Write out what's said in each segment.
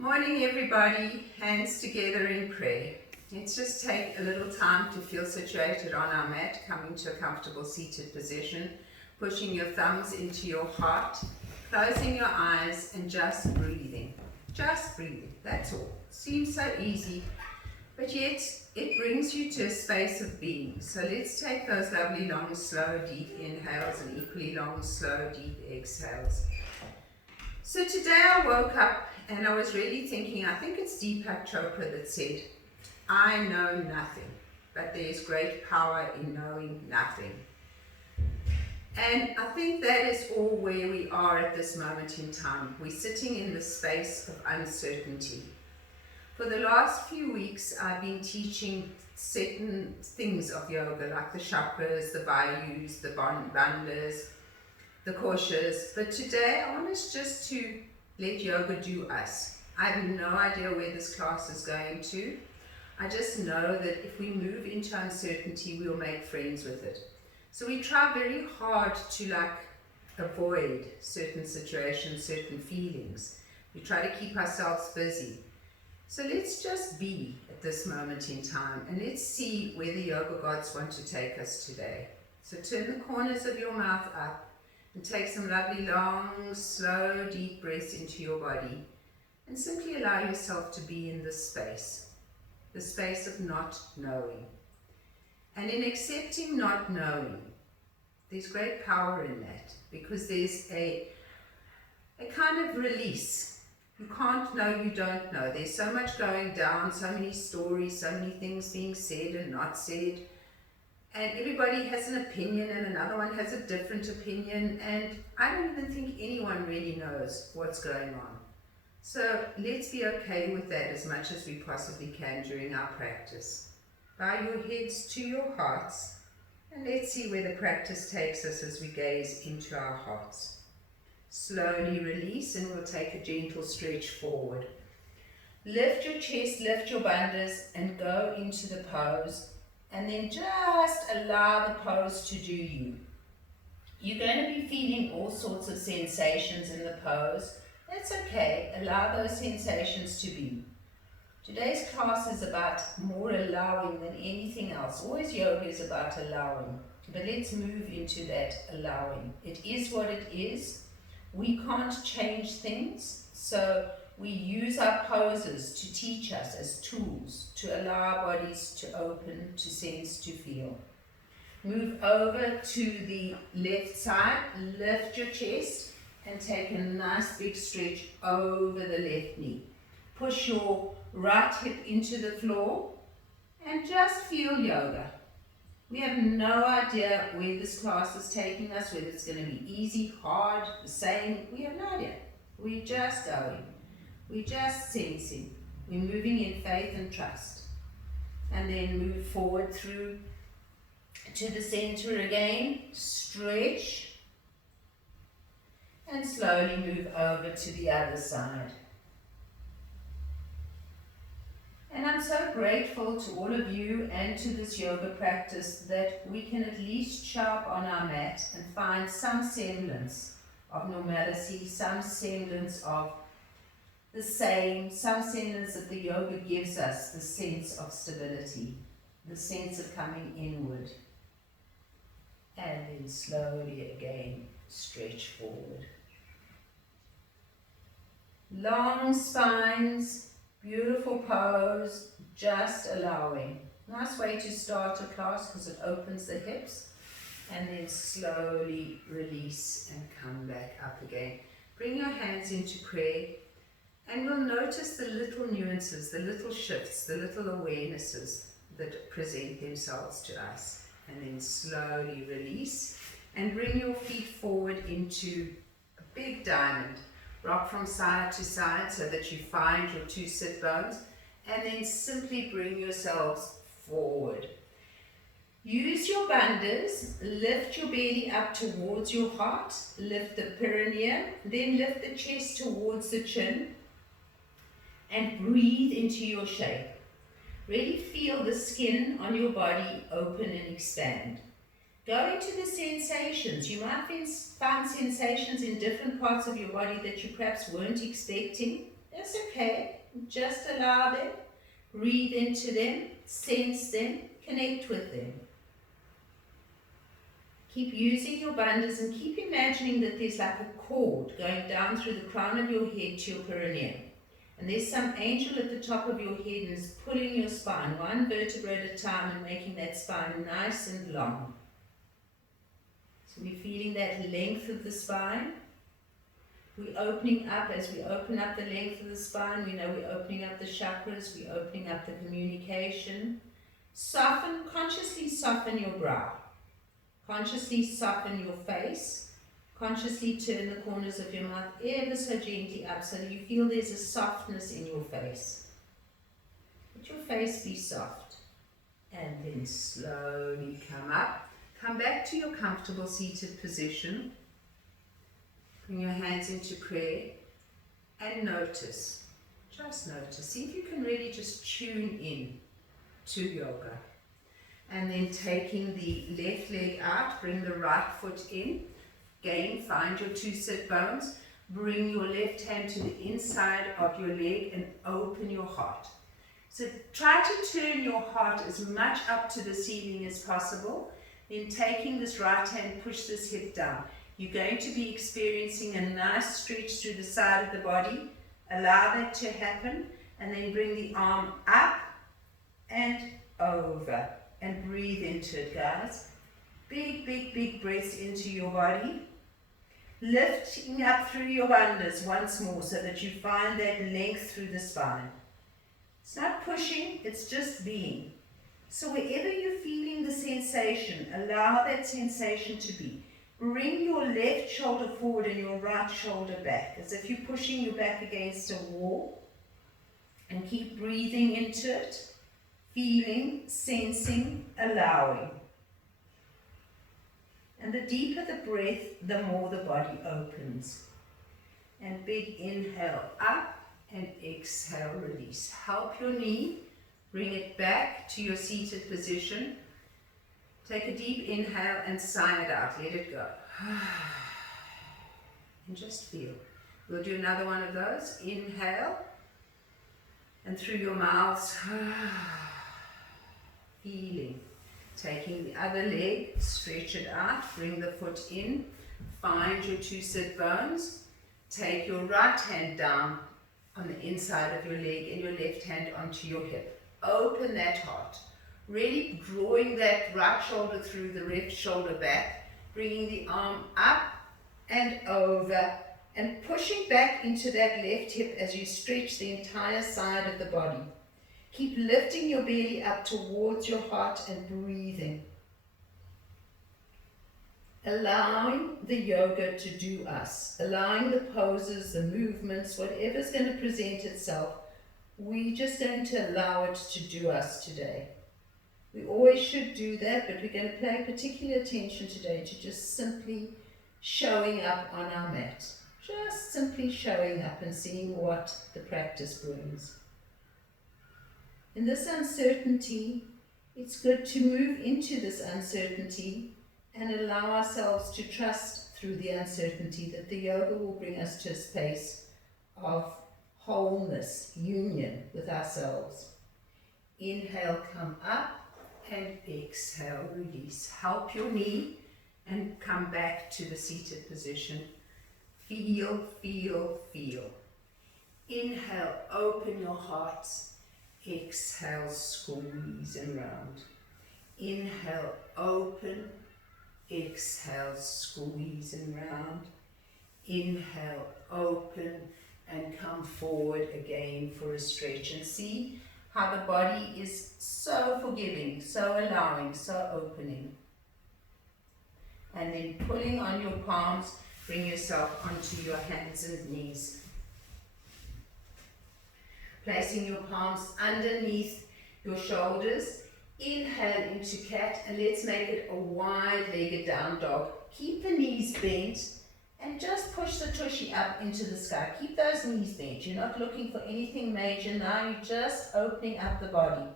Morning everybody, hands together in prayer. Let's just take a little time to feel situated on our mat, coming to a comfortable seated position, pushing your thumbs into your heart, closing your eyes and just breathing. Just breathing, that's all. Seems so easy, but yet it brings you to a space of being. So let's take those lovely long, slow, deep inhales and equally long, slow, deep exhales. So today I woke up and I was really thinking, I think it's Deepak Chopra that said, I know nothing, but there's great power in knowing nothing. And I think that is all where we are at this moment in time. We're sitting in the space of uncertainty. For the last few weeks, I've been teaching certain things of yoga, like the chakras, the vayus, the bandhas, the koshas, but today I want us just to let yoga do us. I have no idea where this class is going to. I just know that if we move into uncertainty, we'll make friends with it. So we try very hard to avoid certain situations, certain feelings. We try to keep ourselves busy. So let's just be at this moment in time and let's see where the yoga gods want to take us today. So turn the corners of your mouth up and take some lovely long, slow, deep breaths into your body and simply allow yourself to be in this space, the space of not knowing. And in accepting not knowing, there's great power in that because there's a kind of release. You can't know, you don't know. There's so much going down, so many stories, so many things being said and not said. And everybody has an opinion and another one has a different opinion, and I don't even think anyone really knows what's going on. So let's be okay with that as much as we possibly can during our practice. Bow your heads to your hearts and let's see where the practice takes us as we gaze into our hearts. Slowly release and we'll take a gentle stretch forward. Lift your chest, lift your bandhas and go into the pose. And then just allow the pose to do you. You're going to be feeling all sorts of sensations in the pose. That's okay. Allow those sensations to be. Today's class is about more allowing than anything else. Always yoga is about allowing. But let's move into that allowing. It is what it is. We can't change things. So we use our poses to teach us as tools to allow our bodies to open, to sense, to feel. Move over to the left side, lift your chest and take a nice big stretch over the left knee. Push your right hip into the floor and just feel yoga. We have no idea where this class is taking us, whether it's going to be easy, hard, the same. We have no idea. We're just going. We're just sensing. We're moving in faith and trust. And then move forward through to the center again. Stretch. And slowly move over to the other side. And I'm so grateful to all of you and to this yoga practice that we can at least show up on our mat and find some semblance of normality, some semblance of the same, some semblance that the yoga gives us, the sense of stability, the sense of coming inward. And then slowly again, stretch forward. Long spines, beautiful pose, just allowing. Nice way to start a class because it opens the hips. And then slowly release and come back up again. Bring your hands into prayer. And we'll notice the little nuances, the little shifts, the little awarenesses that present themselves to us. And then slowly release and bring your feet forward into a big diamond. Rock from side to side so that you find your two sit bones. And then simply bring yourselves forward. Use your bandhas, lift your belly up towards your heart, lift the perineum, then lift the chest towards the chin. And breathe into your shape. Really feel the skin on your body open and expand. Go into the sensations. You might find sensations in different parts of your body that you perhaps weren't expecting. That's okay. Just allow them. Breathe into them. Sense them. Connect with them. Keep using your bandhas and keep imagining that there's like a cord going down through the crown of your head to your perineum. And there's some angel at the top of your head and is pulling your spine one vertebra at a time and making that spine nice and long. So we're feeling that length of the spine. We're opening up. As we open up the length of the spine, we know we're opening up the chakras, we're opening up the communication. Soften, consciously soften your brow. Consciously soften your face. Consciously turn the corners of your mouth ever so gently up so that you feel there's a softness in your face. Let your face be soft. And then slowly come up. Come back to your comfortable seated position. Bring your hands into prayer and notice. Just notice. See if you can really just tune in to yoga. And then taking the left leg out, bring the right foot in. Again, find your two sit bones. Bring your left hand to the inside of your leg and open your heart. So try to turn your heart as much up to the ceiling as possible. Then taking this right hand, push this hip down. You're going to be experiencing a nice stretch through the side of the body. Allow that to happen. And then bring the arm up and over. And breathe into it, guys. Big, big, big breaths into your body. Lifting up through your bandhas once more so that you find that length through the spine. It's not pushing, it's just being. So wherever you're feeling the sensation, allow that sensation to be. Bring your left shoulder forward and your right shoulder back, as if you're pushing your back against a wall. And keep breathing into it. Feeling, sensing, allowing. And the deeper the breath, the more the body opens. And big inhale up and exhale, release. Help your knee, bring it back to your seated position. Take a deep inhale and sigh it out, let it go. And just feel. We'll do another one of those. Inhale, and through your mouths. Feeling. Taking the other leg, stretch it out, bring the foot in, find your two sit bones, take your right hand down on the inside of your leg and your left hand onto your hip. Open that heart, really drawing that right shoulder through the left shoulder back, bringing the arm up and over and pushing back into that left hip as you stretch the entire side of the body. Keep lifting your belly up towards your heart and breathing. Allowing the yoga to do us. Allowing the poses, the movements, whatever's going to present itself. We're just going to allow it to do us today. We always should do that, but we're going to pay particular attention today to just simply showing up on our mat. Just simply showing up and seeing what the practice brings. In this uncertainty, it's good to move into this uncertainty and allow ourselves to trust through the uncertainty that the yoga will bring us to a space of wholeness, union with ourselves. Inhale, come up, and exhale, release. Help your knee and come back to the seated position. Feel, feel, feel. Inhale, open your hearts. Exhale, squeeze and round. Inhale, open. Exhale, squeeze and round. Inhale, open and come forward again for a stretch. And see how the body is so forgiving, so allowing, so opening. And then pulling on your palms, bring yourself onto your hands and knees. Placing your palms underneath your shoulders. Inhale into cat, and let's make it a wide-legged down dog. Keep the knees bent and just push the tushy up into the sky. Keep those knees bent. You're not looking for anything major now. You're just opening up the body.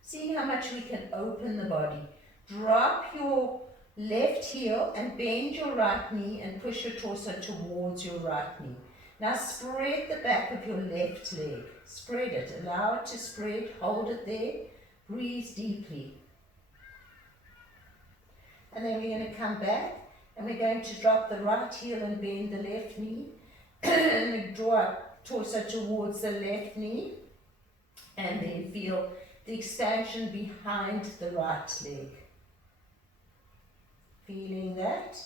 Seeing how much we can open the body. Drop your left heel and bend your right knee and push your torso towards your right knee. Now spread the back of your left leg. Spread it. Allow it to spread. Hold it there. Breathe deeply. And then we're going to come back and we're going to drop the right heel and bend the left knee. And we draw our torso towards the left knee. And then feel the expansion behind the right leg. Feeling that.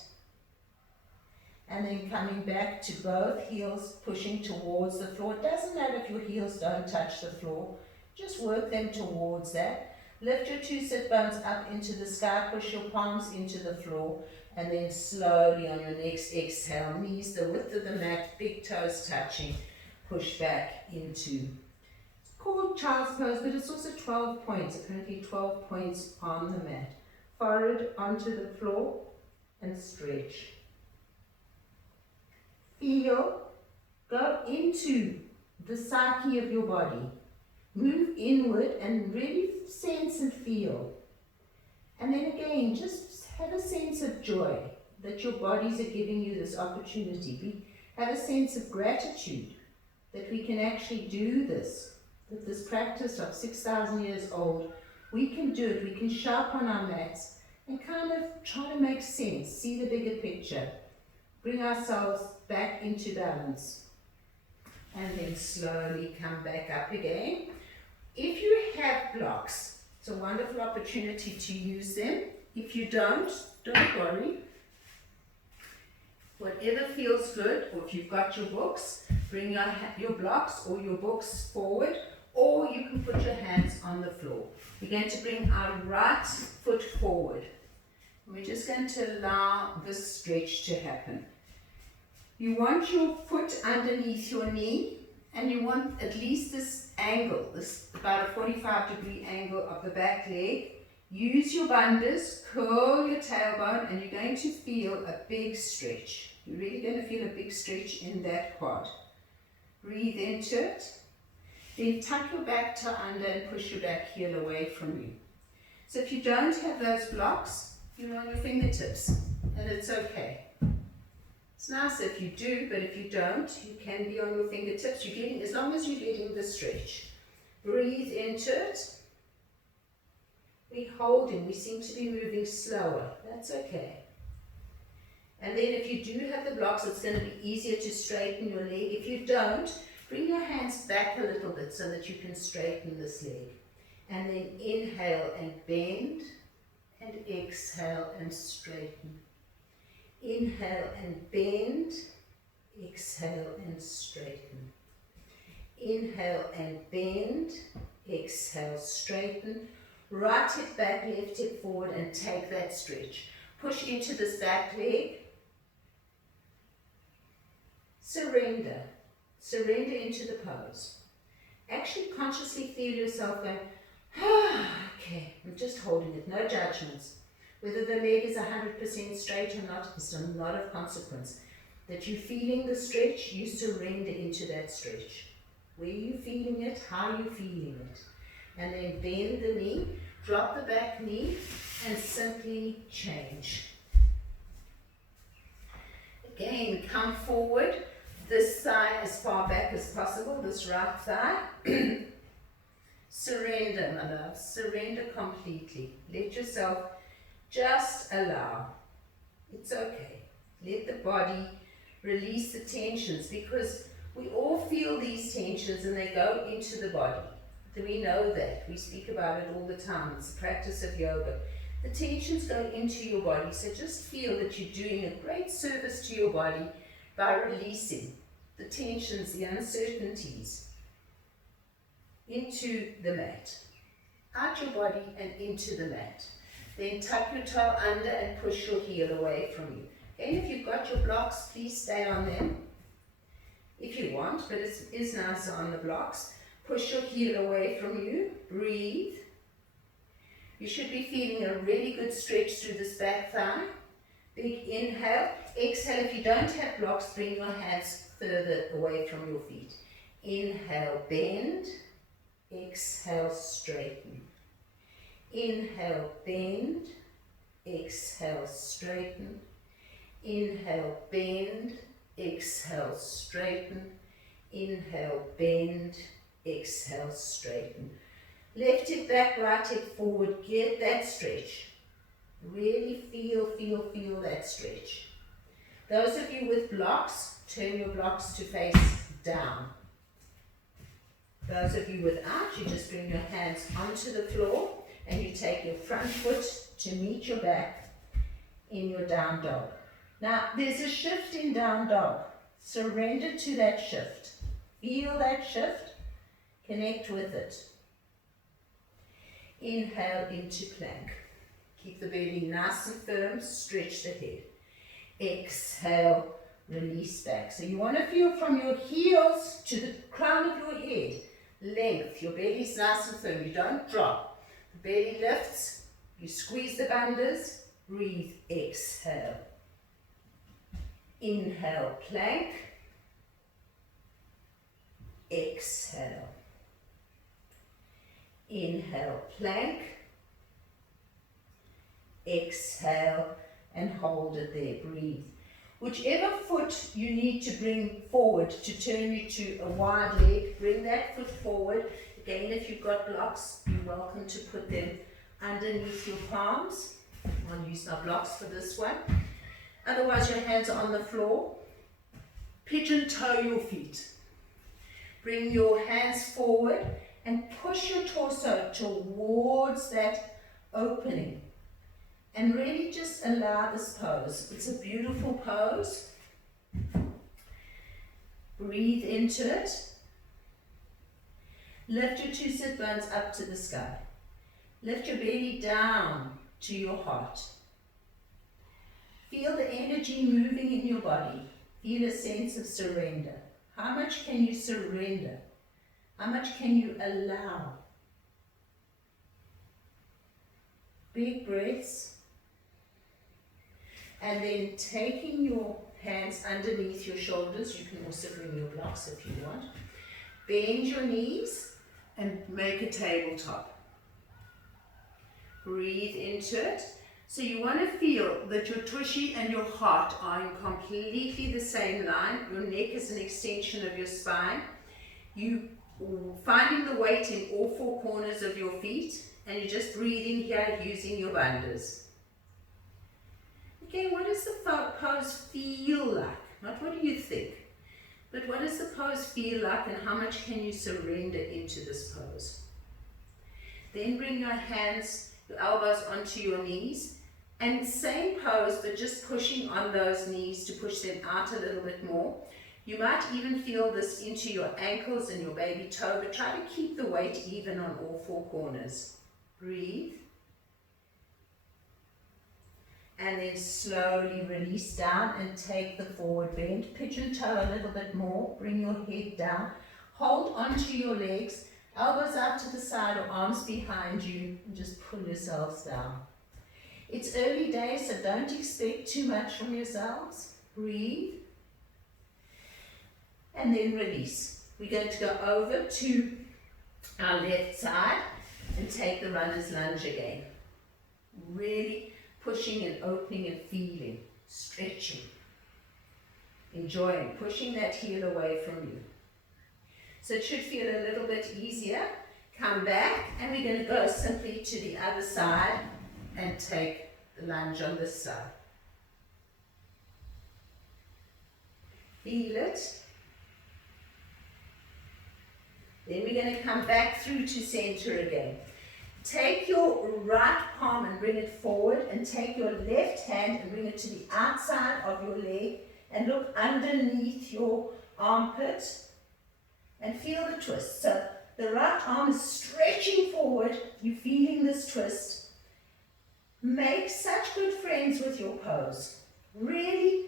And then coming back to both heels, pushing towards the floor. It doesn't matter if your heels don't touch the floor. Just work them towards that. Lift your 2 sit bones up into the sky. Push your palms into the floor. And then slowly on your next exhale, knees the width of the mat, big toes touching. Push back into. It's called child's pose, but it's also 12 points. Apparently 12 points on the mat. Forehead onto the floor and stretch. Feel, go into the psyche of your body. Move inward and really sense and feel. And then again, just have a sense of joy that your bodies are giving you this opportunity. Have a sense of gratitude that we can actually do this, that this practice of 6,000 years old, we can do it, we can show up on our mats and kind of try to make sense, see the bigger picture, bring ourselves back into balance, and then slowly come back up again. If you have blocks, it's a wonderful opportunity to use them. If you don't worry. Whatever feels good, or if you've got your books, bring your blocks or your books forward, or you can put your hands on the floor. We're going to bring our right foot forward. We're just going to allow this stretch to happen. You want your foot underneath your knee, and you want at least this angle, this about a 45-degree angle of the back leg. Use your bandhas, curl your tailbone, and you're going to feel a big stretch. You're really going to feel a big stretch in that quad. Breathe into it. Then tuck your back toe under and push your back heel away from you. So if you don't have those blocks, you're on your fingertips, and it's okay. It's nice if you do, but if you don't, you can be on your fingertips. You're getting, as long as you're getting the stretch. Breathe into it. We're holding, we seem to be moving slower. That's okay. And then if you do have the blocks, it's going to be easier to straighten your leg. If you don't, bring your hands back a little bit so that you can straighten this leg. And then inhale and bend, and exhale and straighten. Inhale and bend, exhale and straighten. Inhale and bend, exhale, straighten. Right hip back, left hip forward, and take that stretch. Push into this back leg. Surrender. Surrender into the pose. Actually consciously feel yourself going, okay, I'm just holding it, no judgments. Whether the leg is 100% straight or not is not of consequence. That you're feeling the stretch, you surrender into that stretch. Where are you feeling it? How are you feeling it? And then bend the knee, drop the back knee, and simply change. Again, come forward, this thigh as far back as possible, this right thigh. Surrender, my love, surrender completely. Let yourself just allow. It's okay. Let the body release the tensions, because we all feel these tensions and they go into the body. We know that. We speak about it all the time. It's a practice of yoga. The tensions go into your body, so just feel that you're doing a great service to your body by releasing the tensions, the uncertainties into the mat. Out your body and into the mat. Then tuck your toe under and push your heel away from you. And if you've got your blocks, please stay on them if you want, but it is nicer on the blocks. Push your heel away from you. Breathe. You should be feeling a really good stretch through this back thigh. Big inhale. Exhale. If you don't have blocks, bring your hands further away from your feet. Inhale, bend. Exhale, straighten. Inhale, bend. Exhale, straighten. Inhale, bend. exhale, straighten, inhale, bend, exhale, straighten. Left hip back, right hip forward, get that stretch. Really feel that stretch. Those of you with blocks, turn your blocks to face down. Those of you without, you just bring your hands onto the floor and you take your front foot to meet your back in your down dog. Now, there's a shift in down dog. Surrender to that shift. Feel that shift. Connect with it. Inhale into plank. Keep the belly nice and firm. Stretch the head. Exhale, release back. So you want to feel from your heels to the crown of your head. Length. Your belly's nice and firm. You don't drop. The belly lifts. You squeeze the bandhas. Breathe. Exhale. Inhale, plank. Exhale. Inhale, plank. Exhale, and hold it there. Breathe. Whichever foot you need to bring forward to turn you to a wide leg, bring that foot forward. Again, if you've got blocks, you're welcome to put them underneath your palms. I'll use my blocks for this one. Otherwise, your hands are on the floor. Pigeon toe your feet. Bring your hands forward and push your torso towards that opening. And really just allow this pose. It's a beautiful pose. Breathe into it. Lift your two sit bones up to the sky. Lift your belly down to your heart. Feel the energy moving in your body. Feel a sense of surrender. How much can you surrender? How much can you allow? Big breaths. And then taking your hands underneath your shoulders, you can also bring your blocks if you want. Bend your knees and make a tabletop. Breathe into it. So you want to feel that your tushy and your heart are in completely the same line. Your neck is an extension of your spine. You finding the weight in all four corners of your feet, and you're just breathing here using your bandhas. Okay, what does the pose feel like? Not what do you think, but what does the pose feel like, and how much can you surrender into this pose? Then bring your hands, your elbows onto your knees, and same pose, but just pushing on those knees to push them out a little bit more. You might even feel this into your ankles and your baby toe, but try to keep the weight even on all four corners. Breathe. And then slowly release down and take the forward bend. Pigeon toe a little bit more. Bring your head down. Hold onto your legs. Elbows out to the side or arms behind you. And just pull yourselves down. It's early days, so don't expect too much from yourselves. Breathe. And then release. We're going to go over to our left side and take the runner's lunge again. Really pushing and opening and feeling, stretching, enjoying, pushing that heel away from you. So it should feel a little bit easier. Come back, and we're going to go simply to the other side and take the lunge on this side. Feel it. Then we're going to come back through to center again. Take your right palm and bring it forward, and take your left hand and bring it to the outside of your leg and look underneath your armpit and feel the twist. So the right arm is stretching forward, you're feeling this twist. Make such good friends with your pose. Really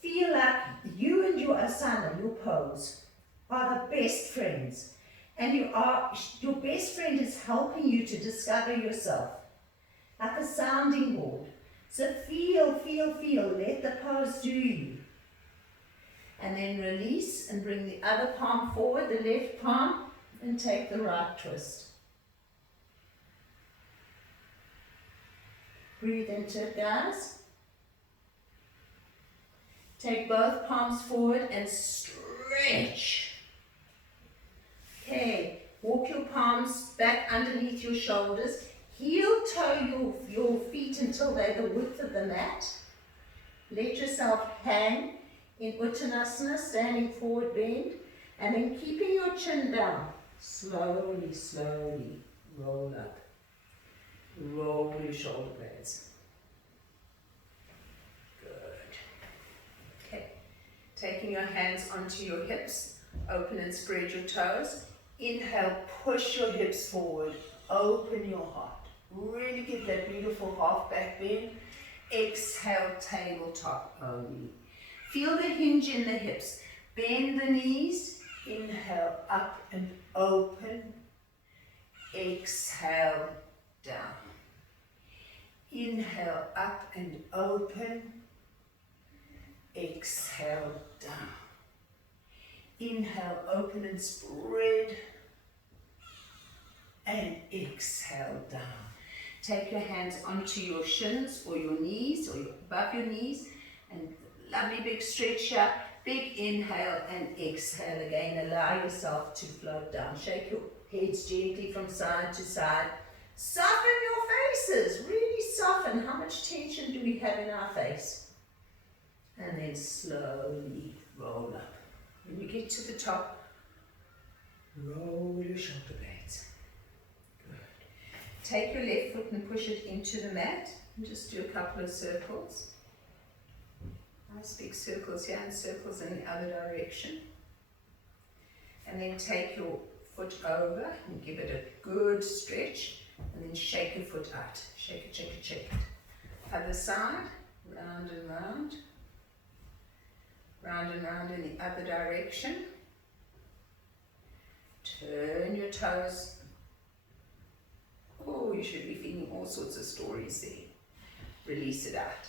feel like you and your asana, your pose, are the best friends. And your best friend is helping you to discover yourself, like a sounding board. So feel, let the pose do you. And then release and bring the other palm forward, the left palm, and take the right twist. Breathe into it, guys. Take both palms forward and stretch. Okay, walk your palms back underneath your shoulders. Heel toe your feet until they're the width of the mat. Let yourself hang in Uttanasana, standing forward bend, and then keeping your chin down. Slowly, slowly roll up. Roll your shoulder blades. Good. Okay. Taking your hands onto your hips, open and spread your toes. Inhale, push your hips forward, open your heart. Really give that beautiful half back bend. Exhale, tabletop only. Feel the hinge in the hips. Bend the knees. Inhale, up and open. Exhale, down. Inhale, up and open. Exhale, down. Inhale, open and spread. And exhale, down. Take your hands onto your shins or your knees or above your knees, and lovely big stretch here. Big inhale and exhale again. Allow yourself to float down. Shake your heads gently from side to side. Soften your faces. Really soften. How much tension do we have in our face? And then slowly roll up. When you get to the top, roll your shoulder blades. Take your left foot and push it into the mat and just do a couple of circles. Nice big circles here and circles in the other direction. And then take your foot over and give it a good stretch, and then shake your foot out. Shake it, shake it, shake it. Other side, round and round. Round and round in the other direction. Turn your toes. Oh, you should be feeling all sorts of stories there. Release it out.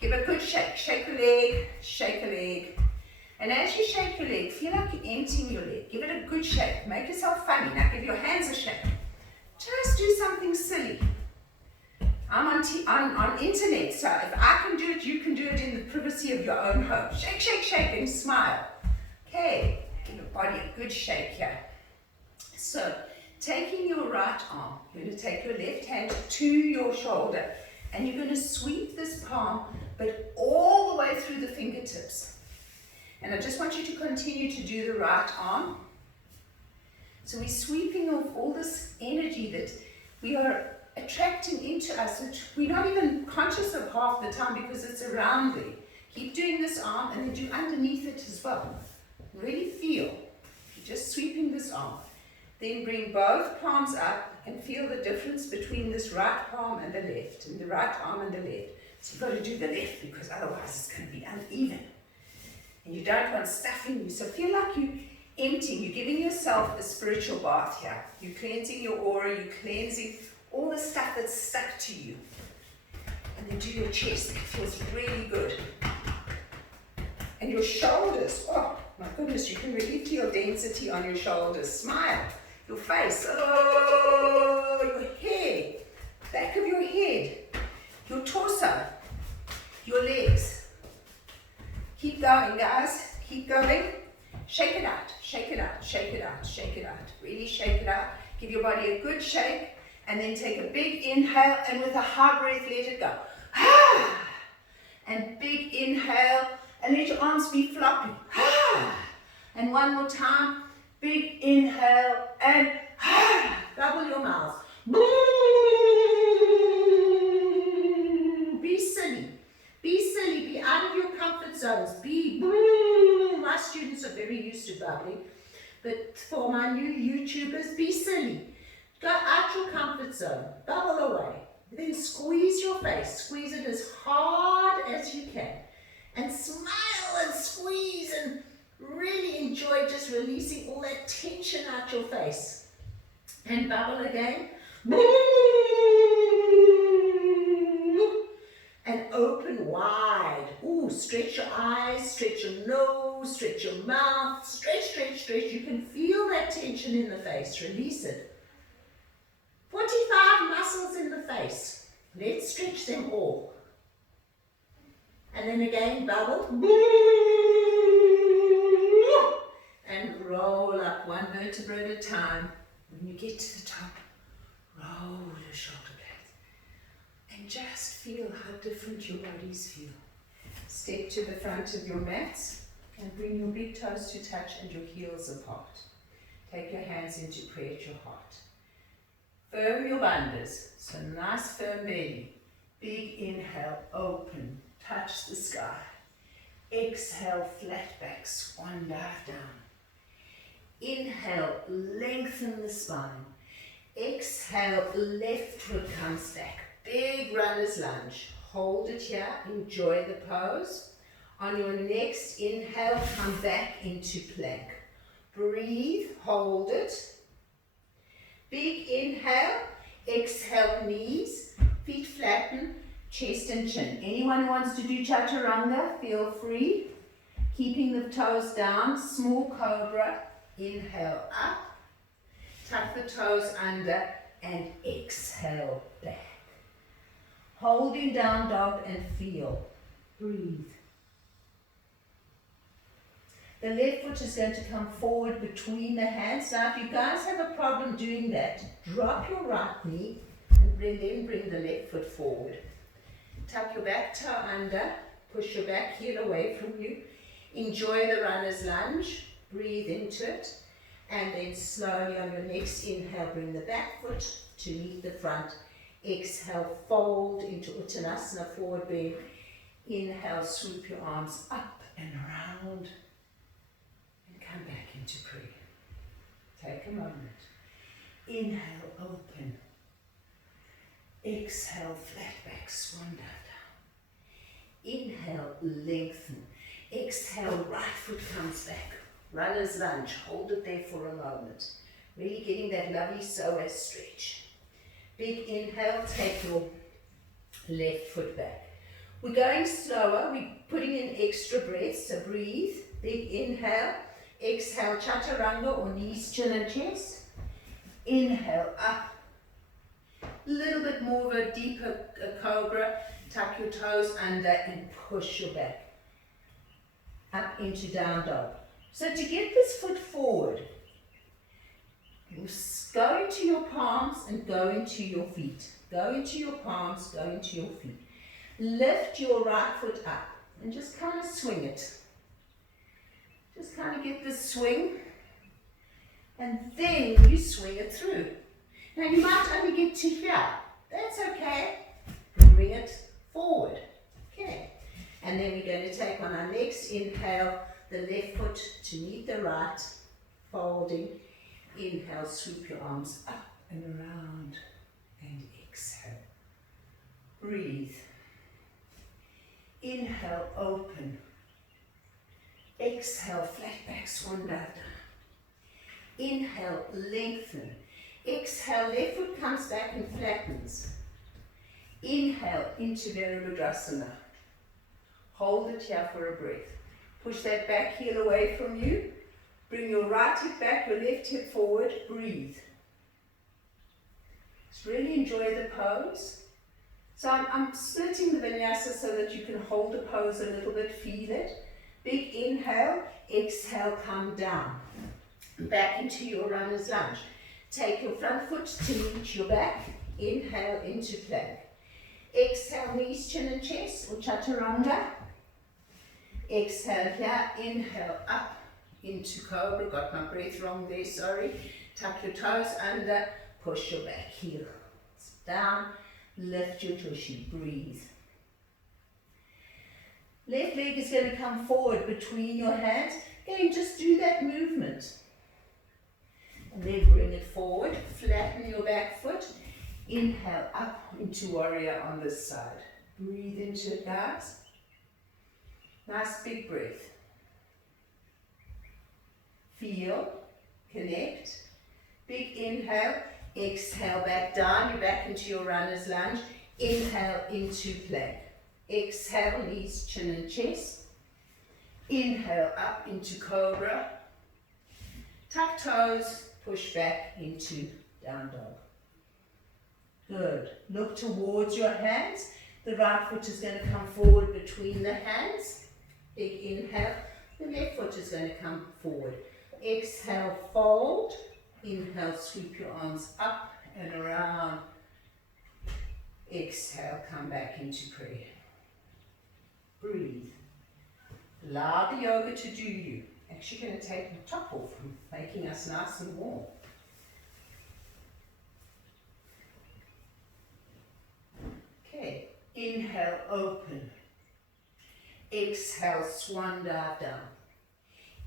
Give a good shake. Shake a leg, shake a leg. And as you shake your leg, feel like you're emptying your leg. Give it a good shake. Make yourself funny. Now give your hands a shake. Just do something silly. I'm on internet, so if I can do it, you can do it in the privacy of your own home. Shake, shake, shake, and smile. Okay, give your body a good shake here. So, taking your right arm, you're going to take your left hand to your shoulder, and you're going to sweep this palm, but all the way through the fingertips. And I just want you to continue to do the right arm. So we're sweeping off all this energy that we are attracting into us, which we're not even conscious of half the time because it's around there. Keep doing this arm and then do underneath it as well. Really feel. You're just sweeping this arm. Then bring both palms up and feel the difference between this right palm and the left, and the right arm and the left. So you've got to do the left because otherwise it's going to be uneven. And you don't want stuff in you. So feel like you're emptying, you're giving yourself a spiritual bath here. You're cleansing your aura, you're cleansing all the stuff that's stuck to you. And then do your chest. It feels really good. And your shoulders. Oh my goodness, you can really feel density on your shoulders. Smile. Your face. Oh, your head. Back of your head. Your torso. Your legs. Keep going, guys. Keep going. Shake it out. Shake it out. Shake it out. Shake it out. Really shake it out. Give your body a good shake. And then take a big inhale, and with a high breath, let it go. And big inhale, and let your arms be floppy. And one more time, big inhale, and double your mouth. Be silly. Be silly. Be out of your comfort zones. My students are very used to bubbling, but for my new YouTubers, be silly. Go out your comfort zone, bubble away, then squeeze your face, squeeze it as hard as you can, and smile and squeeze and really enjoy just releasing all that tension out your face. And bubble again, and open wide. Ooh, stretch your eyes, stretch your nose, stretch your mouth, stretch, stretch, stretch. You can feel that tension in the face, release it. 45 muscles in the face. Let's stretch them all. And then again, bubble. And roll up one vertebra at a time. When you get to the top, roll your shoulder blades. And just feel how different your bodies feel. Step to the front of your mats and bring your big toes to touch and your heels apart. Take your hands into prayer at your heart. Firm your bandhas, so nice firm belly. Big inhale, open, touch the sky. Exhale, flat back, swan dive down. Inhale, lengthen the spine. Exhale, left foot comes back. Big runner's lunge. Hold it here, enjoy the pose. On your next inhale, come back into plank. Breathe, hold it. Big inhale, exhale, knees, feet flatten, chest and chin. Anyone who wants to do chaturanga, feel free. Keeping the toes down, small cobra, inhale up, tuck the toes under and exhale back. Holding down dog and feel, breathe. The left foot is going to come forward between the hands. Now, if you guys have a problem doing that, drop your right knee and then bring the left foot forward. Tuck your back toe under, push your back heel away from you. Enjoy the runner's lunge, breathe into it, and then slowly on your next inhale, bring the back foot to meet the front. Exhale, fold into Uttanasana, forward bend. Inhale, swoop your arms up and around. Come back into prayer. Take a moment. Inhale, open. Exhale, flat back, swan dive down. Inhale, lengthen. Exhale, right foot comes back. Runner's lunge. Hold it there for a moment. Really getting that lovely psoas stretch. Big inhale, take your left foot back. We're going slower. We're putting in extra breath, so breathe. Big inhale. Exhale, chaturanga or knees, chin and chest. Inhale, up. A little bit more of a deeper cobra. Tuck your toes under and push your back up into down dog. So to get this foot forward, you go into your palms and go into your feet. Go into your palms, go into your feet. Lift your right foot up and just kind of swing it. Just kind of get this swing, and then you swing it through. Now you might only get to here. That's okay. Bring it forward. Okay. And then we're going to take on our next inhale, the left foot to meet the right, folding. Inhale, sweep your arms up and around, and exhale. Breathe. Inhale, open. Exhale, flat back, swan dive down. Inhale, lengthen. Exhale, left foot comes back and flattens. Inhale into Virabhadrasana. Hold it here for a breath. Push that back heel away from you. Bring your right hip back, your left hip forward. Breathe. Just really enjoy the pose. So I'm splitting the vinyasa so that you can hold the pose a little bit, feel it. Big inhale, exhale, come down. Back into your runner's lunge. Take your front foot to meet your back. Inhale into plank. Exhale, knees, chin and chest or chaturanga. Exhale here, inhale up into cobra. Got my breath wrong there, sorry. Tuck your toes under, push your back heel. Down, lift your tushy, breathe. Left leg is going to come forward between your hands. Again, just do that movement. And then bring it forward. Flatten your back foot. Inhale up into warrior on this side. Breathe into it, guys. Nice big breath. Feel, connect. Big inhale. Exhale back down. You're back into your runner's lunge. Inhale into plank. Exhale, knees, chin and chest. Inhale up into cobra. Tuck toes, push back into down dog. Good. Look towards your hands. The right foot is going to come forward between the hands. Big inhale. The left foot is going to come forward. Exhale, fold. Inhale, sweep your arms up and around. Exhale, come back into prayer. Breathe. Allow the yoga to do you. Actually going to take the top off, making us nice and warm. Okay, inhale, open. Exhale, swan dive down.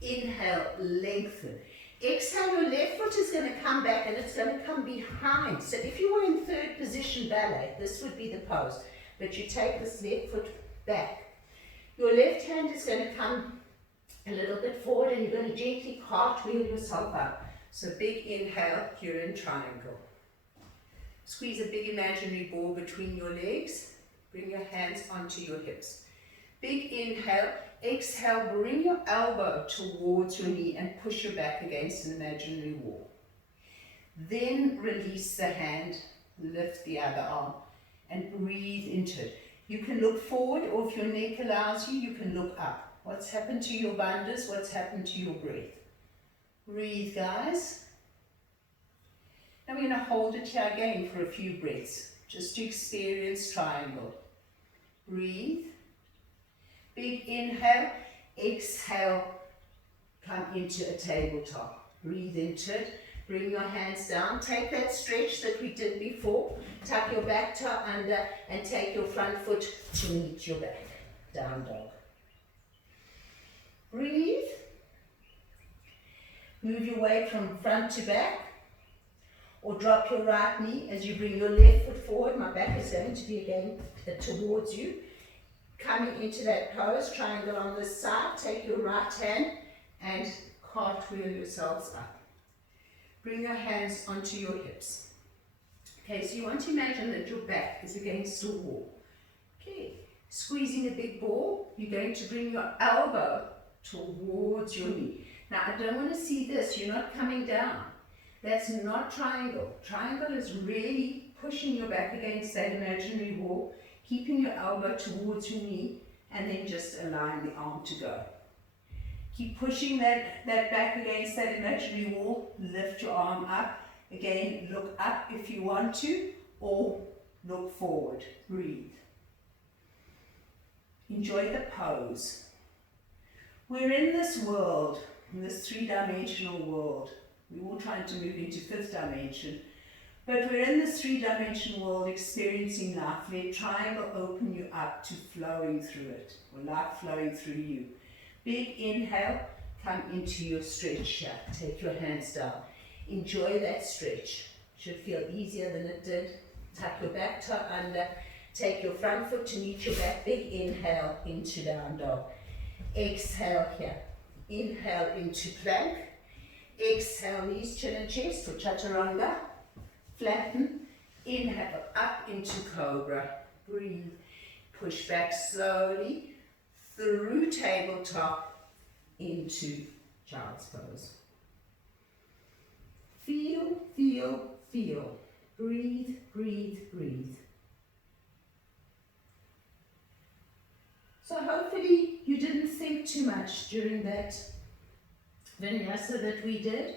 Inhale, lengthen. Exhale, your left foot is going to come back and it's going to come behind. So if you were in third position ballet, this would be the pose. But you take this left foot back. Your left hand is going to come a little bit forward and you're going to gently cartwheel yourself up. So big inhale, you're in triangle. Squeeze a big imaginary ball between your legs. Bring your hands onto your hips. Big inhale, exhale, bring your elbow towards your knee and push your back against an imaginary wall. Then release the hand, lift the other arm and breathe into it. You can look forward, or if your neck allows you, you can look up. What's happened to your bandhas? What's happened to your breath? Breathe, guys. Now we're going to hold it here again for a few breaths, just to experience triangle. Breathe. Big inhale, exhale, come into a tabletop. Breathe into it. Bring your hands down. Take that stretch that we did before. Tuck your back toe under and take your front foot to meet your back. Down dog. Breathe. Move your weight from front to back. Or drop your right knee as you bring your left foot forward. My back is going to be again towards you. Coming into that pose, triangle on this side. Take your right hand and cartwheel yourselves up. Bring your hands onto your hips. Okay, so you want to imagine that your back is against a wall. Okay, squeezing a big ball, you're going to bring your elbow towards your knee. Now, I don't want to see this. You're not coming down. That's not triangle. Triangle is really pushing your back against that imaginary wall, keeping your elbow towards your knee, and then just allowing the arm to go. Keep pushing that back against that imaginary wall. Lift your arm up. Again, look up if you want to, or look forward. Breathe. Enjoy the pose. We're in this world, in this three-dimensional world. We're all trying to move into fifth dimension. But we're in this three-dimensional world experiencing life. Let triangle open you up to flowing through it, or life flowing through you. Big inhale, come into your stretch here. Take your hands down. Enjoy that stretch. Should feel easier than it did. Tuck your back toe under. Take your front foot to meet your back. Big inhale into down dog. Exhale here. Inhale into plank. Exhale, knees, chin and chest for chaturanga. Flatten. Inhale up into cobra. Breathe. Push back slowly through tabletop into child's pose. Feel, feel, feel. Breathe, breathe, breathe. So hopefully you didn't think too much during that vinyasa that we did.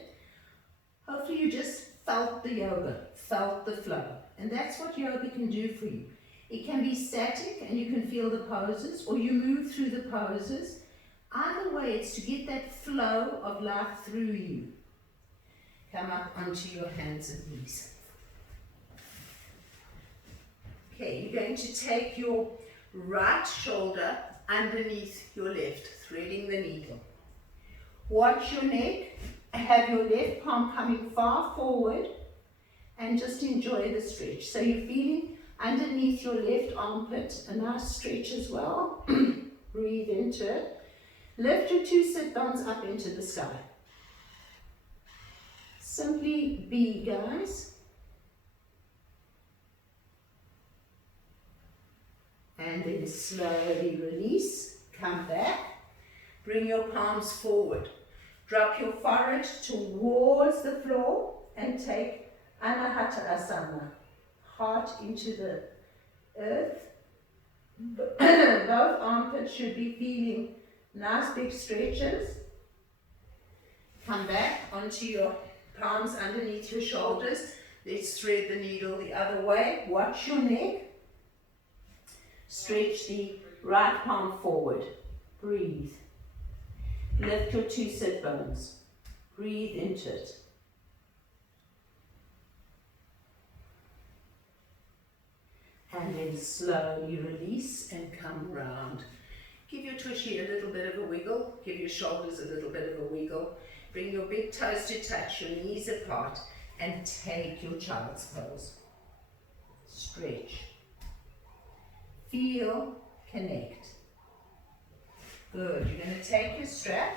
Hopefully you just felt the yoga, felt the flow. And that's what yoga can do for you. It can be static and you can feel the poses, or you move through the poses. Either way, it's to get that flow of life through you. Come up onto your hands and knees. Okay, you're going to take your right shoulder underneath your left, threading the needle. Watch your neck, have your left palm coming far forward, and just enjoy the stretch. So you're feeling underneath your left armpit, a nice stretch as well. Breathe into it. Lift your two sit bones up into the sky. Simply be, guys. And then slowly release. Come back. Bring your palms forward. Drop your forehead towards the floor and take Anahata Asana. Heart into the earth, Both armpits should be feeling nice big stretches. Come back onto your palms underneath your shoulders. Let's thread the needle the other way. Watch your neck. Stretch the right palm forward. Breathe. Lift your two sit bones. Breathe into it. And then slowly release and come round. Give your tushy a little bit of a wiggle. Give your shoulders a little bit of a wiggle. Bring your big toes to touch, your knees apart, and take your child's pose. Stretch. Feel, connect. Good. You're going to take your strap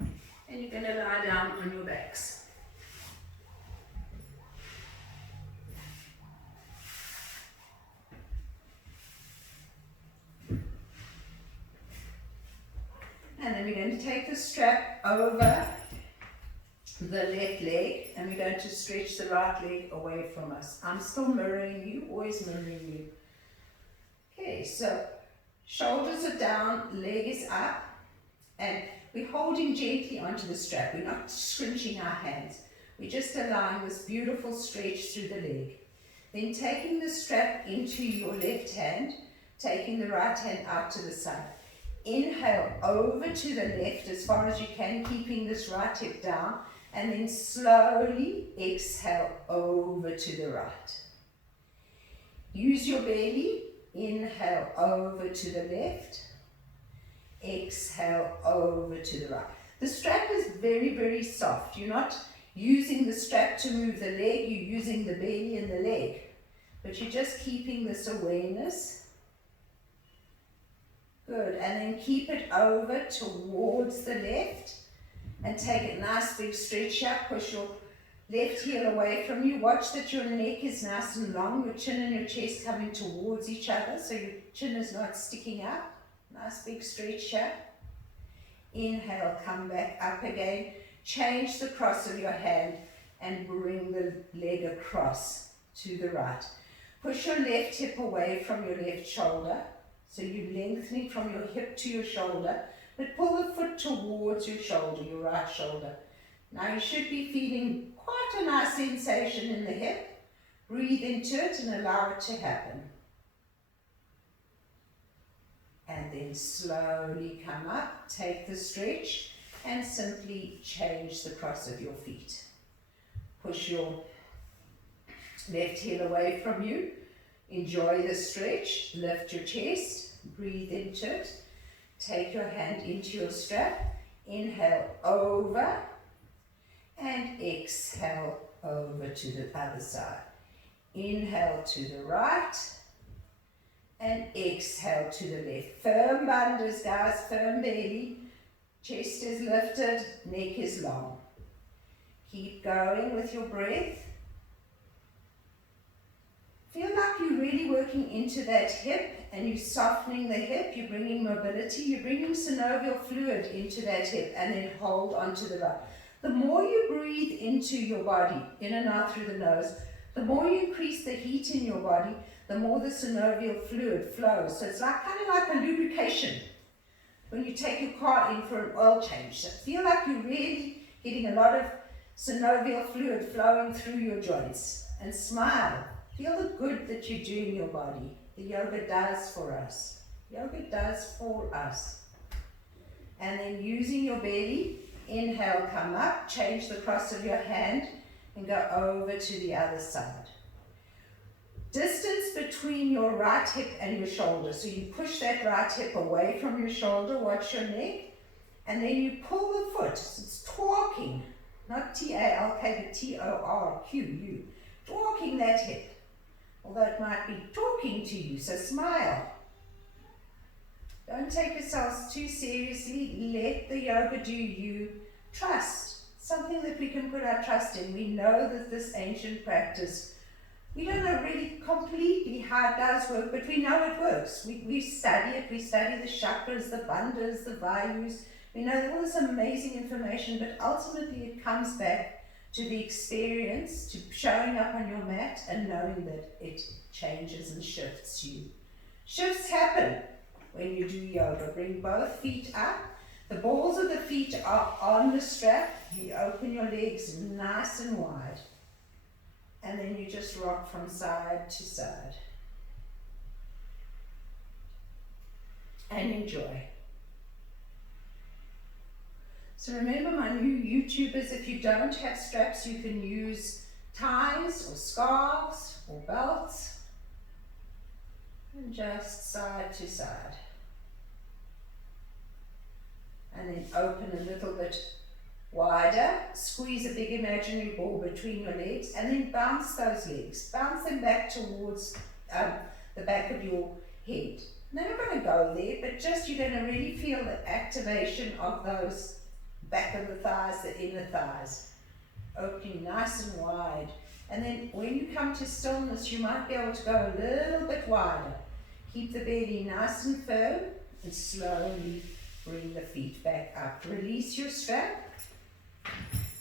and you're going to lie down on your backs. And then we're going to take the strap over the left leg and we're going to stretch the right leg away from us. I'm still mirroring you, always mirroring you. Okay, so shoulders are down, leg is up, and we're holding gently onto the strap. We're not scrunching our hands. We're just allowing this beautiful stretch through the leg. Then taking the strap into your left hand, taking the right hand out to the side. Inhale over to the left as far as you can, keeping this right hip down, and then slowly exhale over to the right. Use your belly. Inhale over to the left. Exhale over to the right. The strap is very, very soft. You're not using the strap to move the leg, you're using the belly and the leg. But you're just keeping this awareness. Good, and then keep it over towards the left and take a nice big stretch up. Push your left heel away from you. Watch that your neck is nice and long, your chin and your chest coming towards each other so your chin is not sticking up. Nice big stretch up. Inhale, come back up again. Change the cross of your hand and bring the leg across to the right. Push your left hip away from your left shoulder. So you're lengthening from your hip to your shoulder, but pull the foot towards your shoulder, your right shoulder. Now you should be feeling quite a nice sensation in the hip. Breathe into it and allow it to happen. And then slowly come up, take the stretch, and simply change the cross of your feet. Push your left heel away from you. Enjoy the stretch, lift your chest, breathe into it. Take your hand into your strap, inhale over, and exhale over to the other side. Inhale to the right, and exhale to the left. Firm bandhas, guys, firm belly. Chest is lifted, neck is long. Keep going with your breath. Feel like you're really working into that hip and you're softening the hip, you're bringing mobility, you're bringing synovial fluid into that hip, and then hold onto the right. The more you breathe into your body, in and out through the nose, the more you increase the heat in your body, the more the synovial fluid flows. So it's like kind of like a lubrication when you take your car in for an oil change. So feel like you're really getting a lot of synovial fluid flowing through your joints. And smile. Feel the good that you do in your body. The yoga does for us. Yoga does for us. And then using your belly, inhale, come up, change the cross of your hand, and go over to the other side. Distance between your right hip and your shoulder. So you push that right hip away from your shoulder, watch your neck, and then you pull the foot. So it's torquing, not T-A-L-K, but T-O-R-Q-U. Torquing that hip. Although it might be talking to you, so smile. Don't take yourselves too seriously. Let the yoga do you. Trust. Something that we can put our trust in. We know that this ancient practice, we don't know really completely how it does work, but we know it works. We study it. We study the chakras, the bandhas, the vayus. We know all this amazing information, but ultimately it comes back to the experience, to showing up on your mat and knowing that it changes and shifts you. Shifts happen when you do yoga. Bring both feet up. The balls of the feet are on the strap. You open your legs nice and wide. And then you just rock from side to side. And enjoy. So remember, my new YouTubers, if you don't have straps, you can use ties or scarves or belts. And just side to side. And then open a little bit wider. Squeeze a big imaginary ball between your legs and then bounce those legs. Bounce them back towards the back of your head. They're not going to go there, but just you're going to really feel the activation of those back of the thighs, the inner thighs. Opening nice and wide. And then when you come to stillness, you might be able to go a little bit wider. Keep the belly nice and firm and slowly bring the feet back up. Release your strap.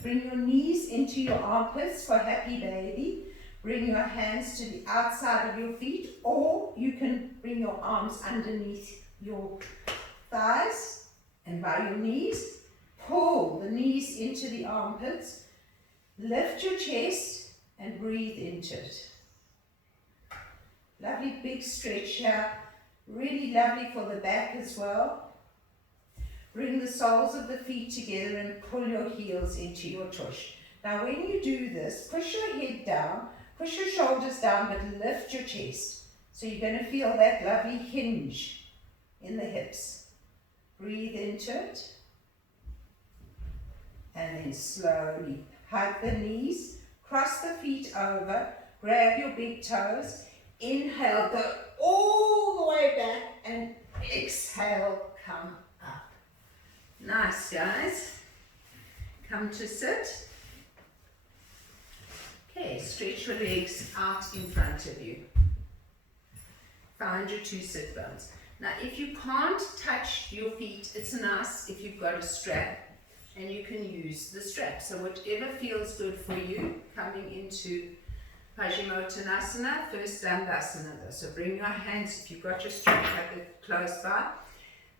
Bring your knees into your armpits for happy baby. Bring your hands to the outside of your feet, or you can bring your arms underneath your thighs and by your knees. Pull the knees into the armpits. Lift your chest and breathe into it. Lovely big stretch here. Really lovely for the back as well. Bring the soles of the feet together and pull your heels into your tush. Now when you do this, push your head down, push your shoulders down, but lift your chest. So you're going to feel that lovely hinge in the hips. Breathe into it. And then slowly hug the knees, cross the feet over, grab your big toes, inhale, go all the way back, and exhale, come up. Nice, guys. Come to sit. Okay, stretch your legs out in front of you. Find your two sit bones. Now, if you can't touch your feet, it's nice if you've got a strap and you can use the strap. So whatever feels good for you, coming into Paschimottanasana, first Dandasana. So bring your hands, if you've got your strap close by,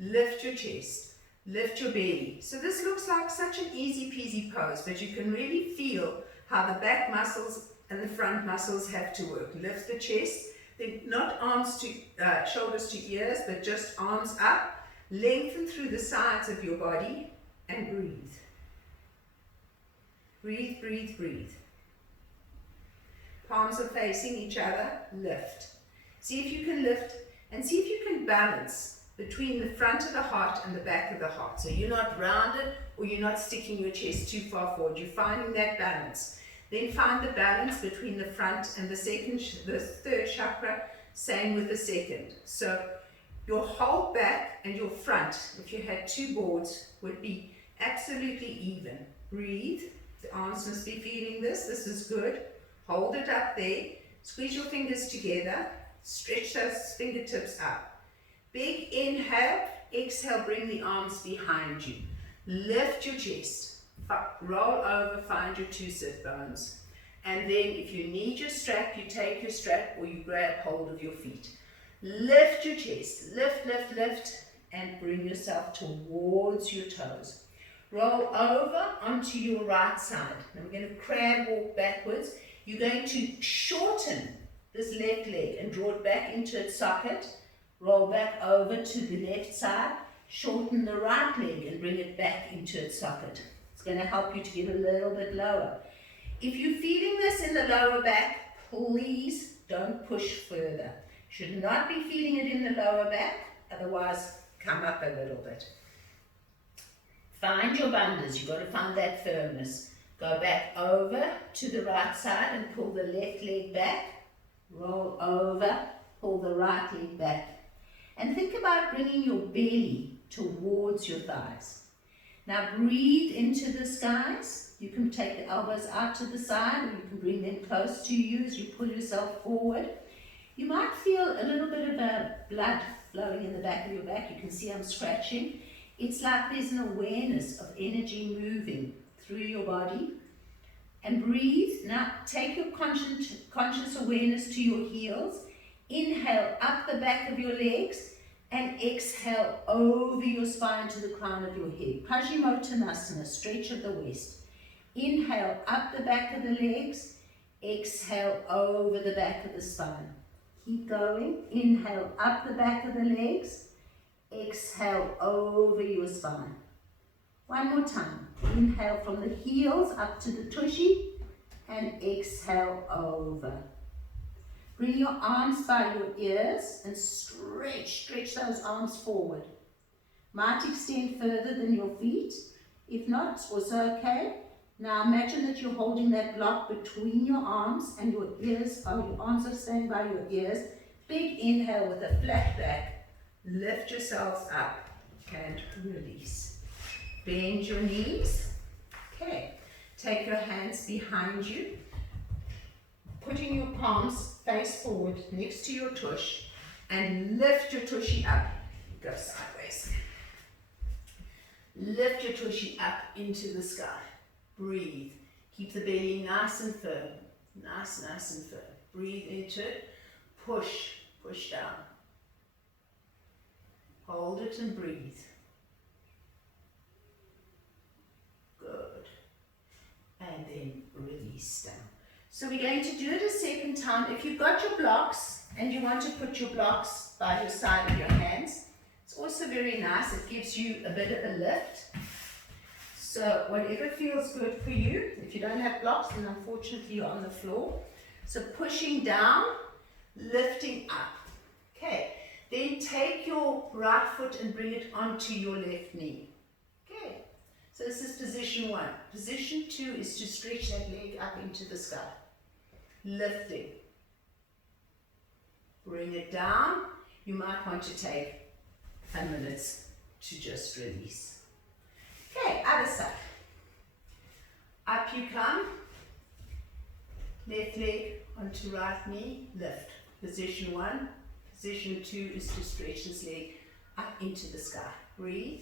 lift your chest, lift your belly. So this looks like such an easy peasy pose, but you can really feel how the back muscles and the front muscles have to work. Lift the chest, then not arms to shoulders to ears, but just arms up. Lengthen through the sides of your body and breathe. Breathe, breathe, breathe. Palms are facing each other. Lift. See if you can lift and see if you can balance between the front of the heart and the back of the heart. So you're not rounded or you're not sticking your chest too far forward. You're finding that balance. Then find the balance between the front and the third chakra, same with the second. So your whole back and your front, if you had two boards, would be absolutely even. Breathe. The arms must be feeling this. This is good. Hold it up there. Squeeze your fingers together. Stretch those fingertips up. Big inhale. Exhale, bring the arms behind you. Lift your chest. Roll over, find your two sit bones. And then if you need your strap, you take your strap or you grab hold of your feet. Lift your chest. Lift, lift, lift. And bring yourself towards your toes. Roll over onto your right side. Now we're going to crab walk backwards. You're going to shorten this left leg and draw it back into its socket. Roll back over to the left side. Shorten the right leg and bring it back into its socket. It's going to help you to get a little bit lower. If you're feeling this in the lower back, please don't push further. You should not be feeling it in the lower back, otherwise come up a little bit. Find your bandhas. You've got to find that firmness. Go back over to the right side and pull the left leg back. Roll over, pull the right leg back. And think about bringing your belly towards your thighs. Now breathe into this, guys. You can take the elbows out to the side, or you can bring them close to you as you pull yourself forward. You might feel a little bit of blood flowing in the back of your back. You can see I'm scratching. It's like there's an awareness of energy moving through your body. And breathe. Now take your conscious awareness to your heels. Inhale up the back of your legs and exhale over your spine to the crown of your head. Paschimottanasana, stretch of the waist. Inhale up the back of the legs, exhale over the back of the spine. Keep going. Inhale up the back of the legs, exhale over your spine. One more time. Inhale from the heels up to the tushy and exhale over. Bring your arms by your ears and stretch those arms forward. Might extend further than your feet. If not, it's also okay. Now imagine that you're holding that block between your arms and your ears, or your arms are staying by your ears. Big inhale with a flat back. Lift yourselves up and release. Bend your knees. Okay. Take your hands behind you. Putting your palms face forward next to your tush and lift your tushy up. Go sideways. Lift your tushy up into the sky. Breathe. Keep the belly nice and firm. Nice and firm. Breathe into it. Push down. Hold it and breathe. Good. And then release down. So we're going to do it a second time. If you've got your blocks and you want to put your blocks by your side of your hands, it's also very nice. It gives you a bit of a lift. So whatever feels good for you. If you don't have blocks, then unfortunately you're on the floor. So pushing down, lifting up. Okay, then take your right foot and bring it onto your left knee. Okay, so this is position 1. Position 2 is to stretch that leg up into the sky. Lifting. Bring it down. You might want to take a minute to just release. Okay, other side. Up you come. Left leg onto right knee. Lift. Position 1. Position 2 is to stretch this leg up into the sky. Breathe.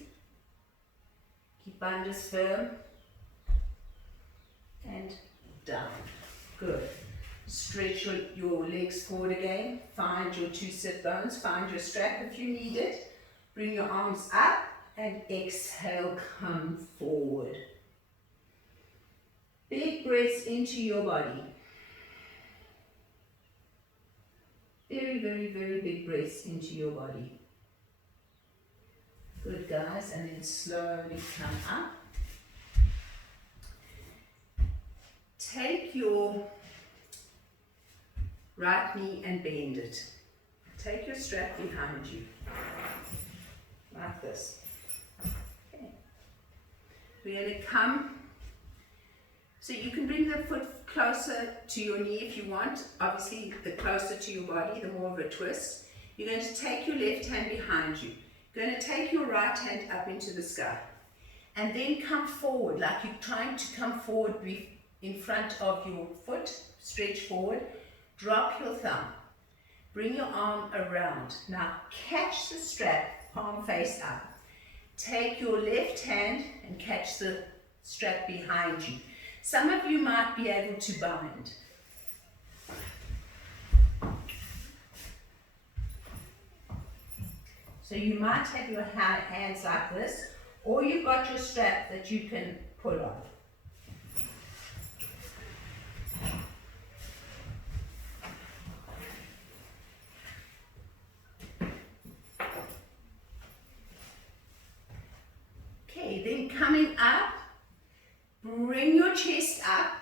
Keep bandhas firm. And down. Good. Stretch your legs forward again. Find your 2 sit bones. Find your strap if you need it. Bring your arms up and exhale, come forward. Big breaths into your body. Very, very, very big breaths into your body. Good, guys. And then slowly come up. Take your right knee and bend it. Take your strap behind you. Like this. Okay. We're going to come. So you can bring the foot closer to your knee if you want. Obviously, the closer to your body, the more of a twist. You're going to take your left hand behind you. You're going to take your right hand up into the sky. And then come forward, like you're trying to come forward in front of your foot. Stretch forward. Drop your thumb. Bring your arm around. Now catch the strap, palm face up. Take your left hand and catch the strap behind you. Some of you might be able to bind. So you might have your hands like this, or you've got your strap that you can pull on. Okay, then coming up, bring your chest up,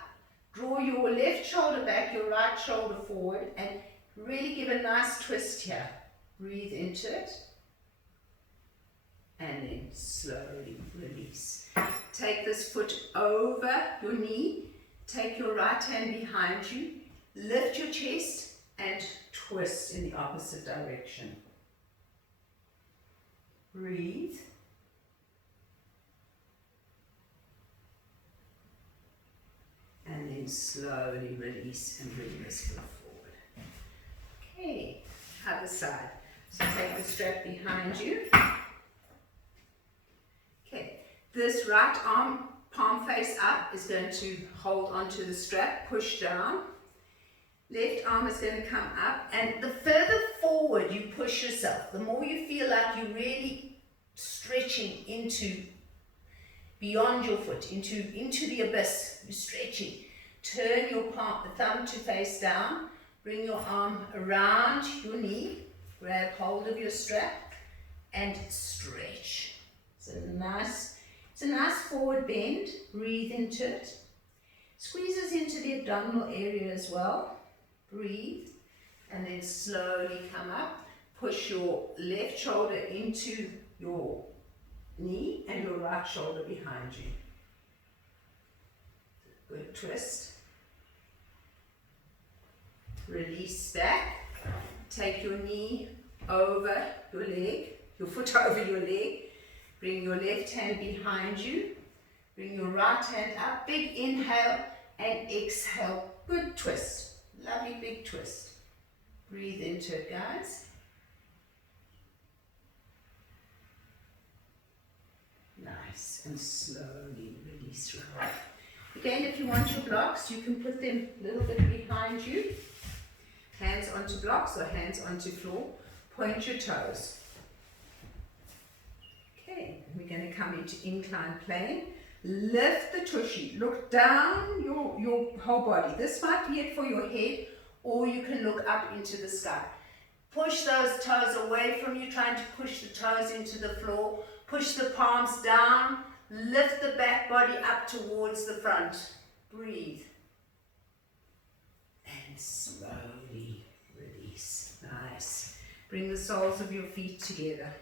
draw your left shoulder back, your right shoulder forward, and really give a nice twist here. Breathe into it, and then slowly release. Take this foot over your knee, take your right hand behind you, lift your chest, and twist in the opposite direction. Breathe. And then slowly release and bring this foot forward. Okay, other side. So take the strap behind you. Okay, this right arm, palm face up, is going to hold onto the strap, push down. Left arm is going to come up, and the further forward you push yourself, the more you feel like you're really stretching into beyond your foot, into the abyss. You're stretching. Turn your palm, the thumb to face down. Bring your arm around your knee. Grab hold of your strap and stretch. It's a nice forward bend. Breathe into it. Squeezes into the abdominal area as well. Breathe, and then slowly come up. Push your left shoulder into your knee and your right shoulder behind you. Good twist. Release back. Take your knee over your leg, your foot over your leg. Bring your left hand behind you. Bring your right hand up. Big inhale and exhale. Good twist. Lovely big twist. Breathe into it, guys. Nice, and slowly release round. Again, if you want your blocks, you can put them a little bit behind you. Hands onto blocks or hands onto floor. Point your toes. Okay, we're going to come into incline plane. Lift the tushy. Look down your whole body. This might be it for your head, or you can look up into the sky. Push those toes away from you, trying to push the toes into the floor. Push the palms down. Lift the back body up towards the front. Breathe. And slowly release. Nice. Bring the soles of your feet together.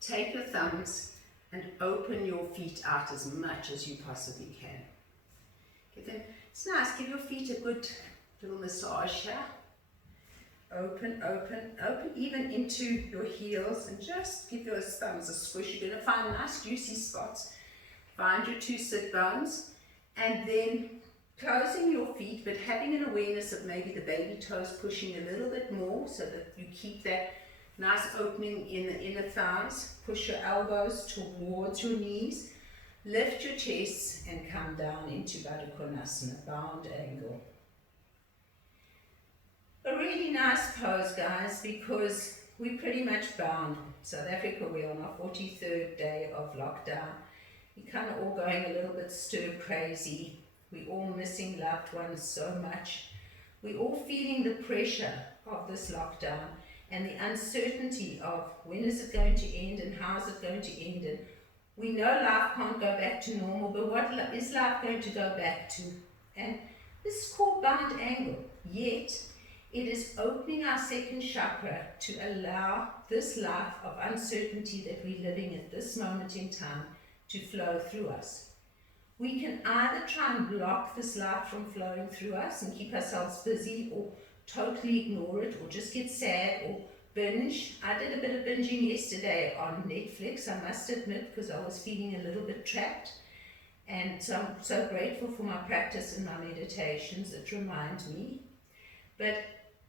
Take your thumbs and open your feet out as much as you possibly can. It's nice, give your feet a good little massage here. Open, open, open, even into your heels, and just give your thumbs a squish. You're going to find nice juicy spots. Find your two sit bones, and then closing your feet, but having an awareness of maybe the baby toes pushing a little bit more so that you keep that nice opening in the inner thighs. Push your elbows towards your knees. Lift your chest and come down into Baddha Konasana, bound angle. A really nice pose, guys, because we're pretty much bound. South Africa, we're on our 43rd day of lockdown. We're kind of all going a little bit stir crazy. We're all missing loved ones so much. We're all feeling the pressure of this lockdown and the uncertainty of when is it going to end and how is it going to end. And we know life can't go back to normal, but what is life going to go back to? And this is called bound angle, yet it is opening our second chakra to allow this life of uncertainty that we're living at this moment in time to flow through us. We can either try and block this life from flowing through us and keep ourselves busy, or totally ignore it, or just get sad or binge. I did a bit of binging yesterday on Netflix, I must admit, because I was feeling a little bit trapped. And so I'm so grateful for my practice and my meditations that remind me. But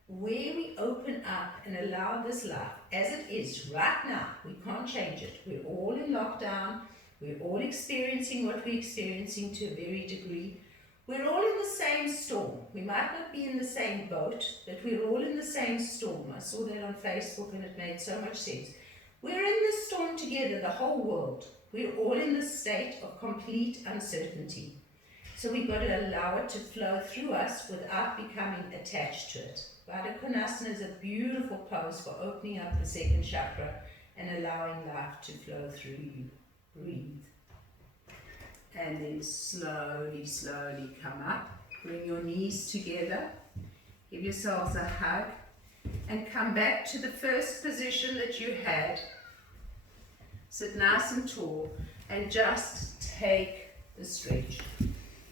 where we open up and allow this life as it is right now, we can't change it. We're all in lockdown. We're all experiencing what we're experiencing to a very degree. We're all in the same storm. We might not be in the same boat, but we're all in the same storm. I saw that on Facebook and it made so much sense. We're in this storm together, the whole world. We're all in this state of complete uncertainty. So we've got to allow it to flow through us without becoming attached to it. Baddha Konasana is a beautiful pose for opening up the second chakra and allowing life to flow through you. Breathe. And then slowly, slowly come up. Bring your knees together. Give yourselves a hug. And come back to the first position that you had. Sit nice and tall. And just take the stretch.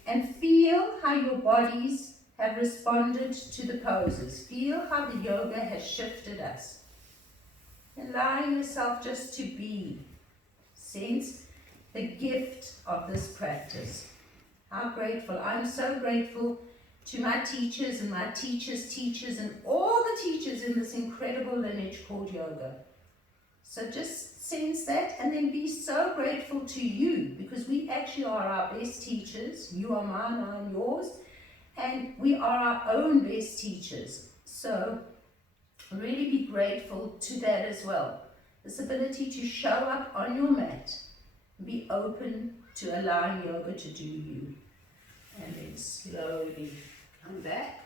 And feel how your bodies have responded to the poses. Feel how the yoga has shifted us. Allowing yourself just to be. Sense the gift of this practice. How grateful. I'm so grateful to my teachers and my teachers' teachers and all the teachers in this incredible lineage called yoga. So just sense that, and then be so grateful to you, because we actually are our best teachers. You are mine, I'm yours. And we are our own best teachers. So really be grateful to that as well. This ability to show up on your mat, be open to allowing yoga to do you. And then slowly come back.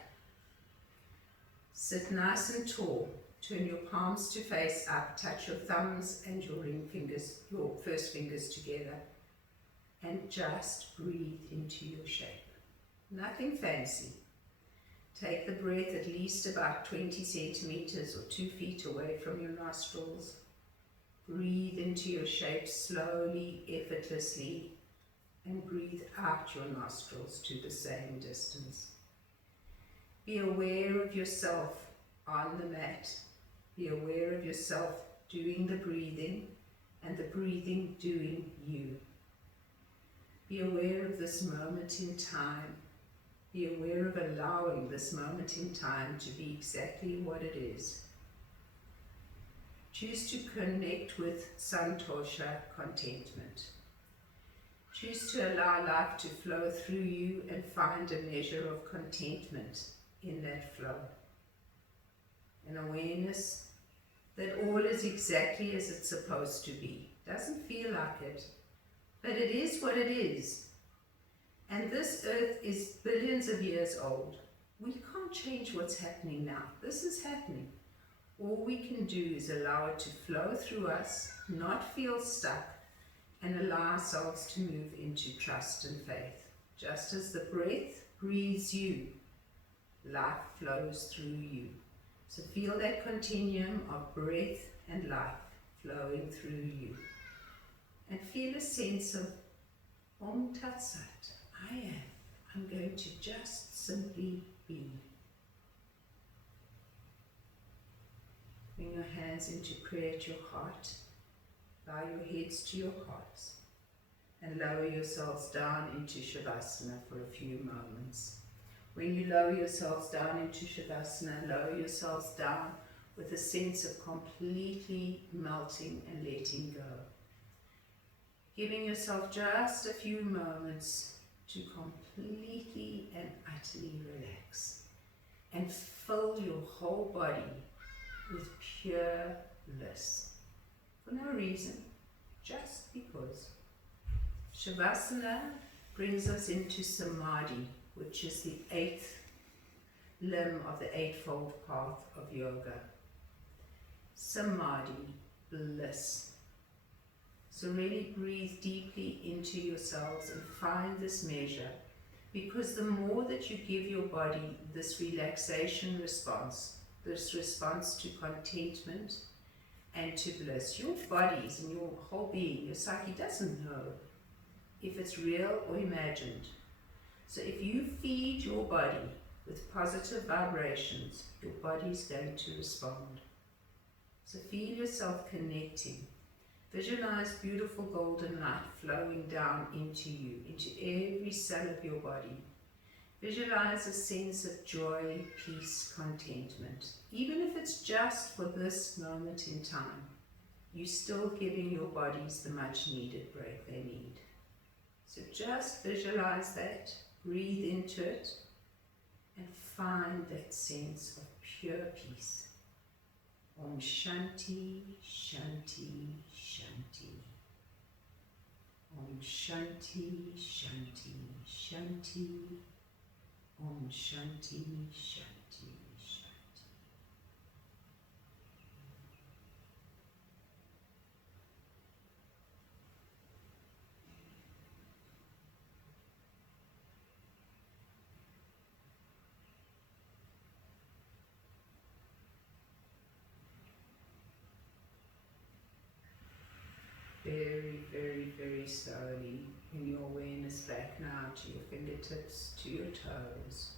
Sit nice and tall. Turn your palms to face up. Touch your thumbs and your ring fingers, your first fingers together. And just breathe into your shape. Nothing fancy. Take the breath at least about 20 centimeters or 2 feet away from your nostrils. Breathe into your shape slowly, effortlessly, and breathe out your nostrils to the same distance. Be aware of yourself on the mat. Be aware of yourself doing the breathing and the breathing doing you. Be aware of this moment in time. Be aware of allowing this moment in time to be exactly what it is. Choose to connect with santosha, contentment. Choose to allow life to flow through you and find a measure of contentment in that flow. An awareness that all is exactly as it's supposed to be. Doesn't feel like it, but it is what it is. And this earth is billions of years old. We can't change what's happening now. This is happening. All we can do is allow it to flow through us, not feel stuck, and allow ourselves to move into trust and faith. Just as the breath breathes you, life flows through you. So feel that continuum of breath and life flowing through you. And feel a sense of Om Tat Sat. I am. I'm going to just simply be. Bring your hands into prayer at your heart. Bow your heads to your hearts. And lower yourselves down into Shavasana for a few moments. When you lower yourselves down into Shavasana, lower yourselves down with a sense of completely melting and letting go. Giving yourself just a few moments to completely and utterly relax and fill your whole body with pure bliss. For no reason, just because. Shavasana brings us into Samadhi, which is the 8th limb of the Eightfold Path of Yoga. Samadhi, bliss. So really breathe deeply into yourselves and find this measure, because the more that you give your body this relaxation response, this response to contentment and to bliss, your bodies and your whole being, your psyche doesn't know if it's real or imagined. So if you feed your body with positive vibrations, your body is going to respond. So feel yourself connecting. Visualize beautiful golden light flowing down into you, into every cell of your body. Visualize a sense of joy, peace, contentment. Even if it's just for this moment in time, you're still giving your bodies the much needed break they need. So just visualize that, breathe into it, and find that sense of pure peace. Om Shanti, Shanti, Shanti. Om Shanti, Shanti, Shanti. Om Shanti, Shanti, Shanti. Very, very, very slowly, bring your awareness back now to your fingertips, to your toes.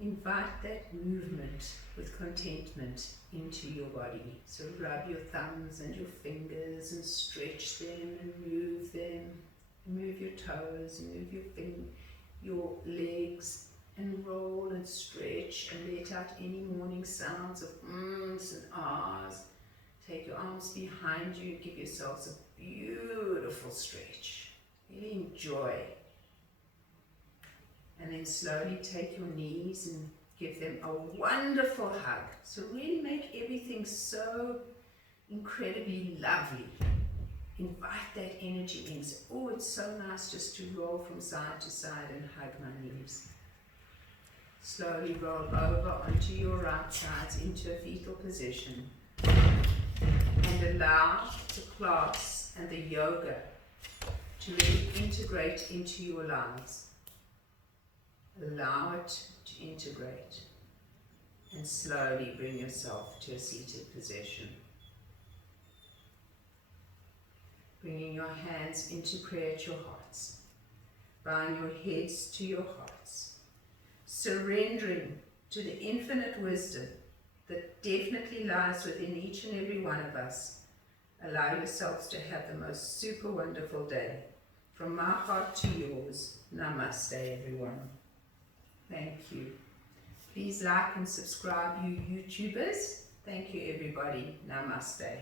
Invite that movement with contentment into your body. So rub your thumbs and your fingers and stretch them and move them. Move your toes, move your legs, and roll and stretch and let out any morning sounds of ums and ahs. Take your arms behind you and give yourselves a beautiful stretch. Really enjoy. And then slowly take your knees and give them a wonderful hug. So really make everything so incredibly lovely. Invite that energy in. So, oh, it's so nice just to roll from side to side and hug my knees. Slowly roll over onto your right sides into a fetal position. And allow the class and the yoga to really integrate into your lives. Allow it to integrate. And slowly bring yourself to a seated position. Bringing your hands into prayer at your hearts. Bowing your heads to your hearts. Surrendering to the infinite wisdom that definitely lies within each and every one of us. Allow yourselves to have the most super wonderful day. From my heart to yours, namaste everyone. Thank you. Please like and subscribe, you YouTubers. Thank you everybody. Namaste.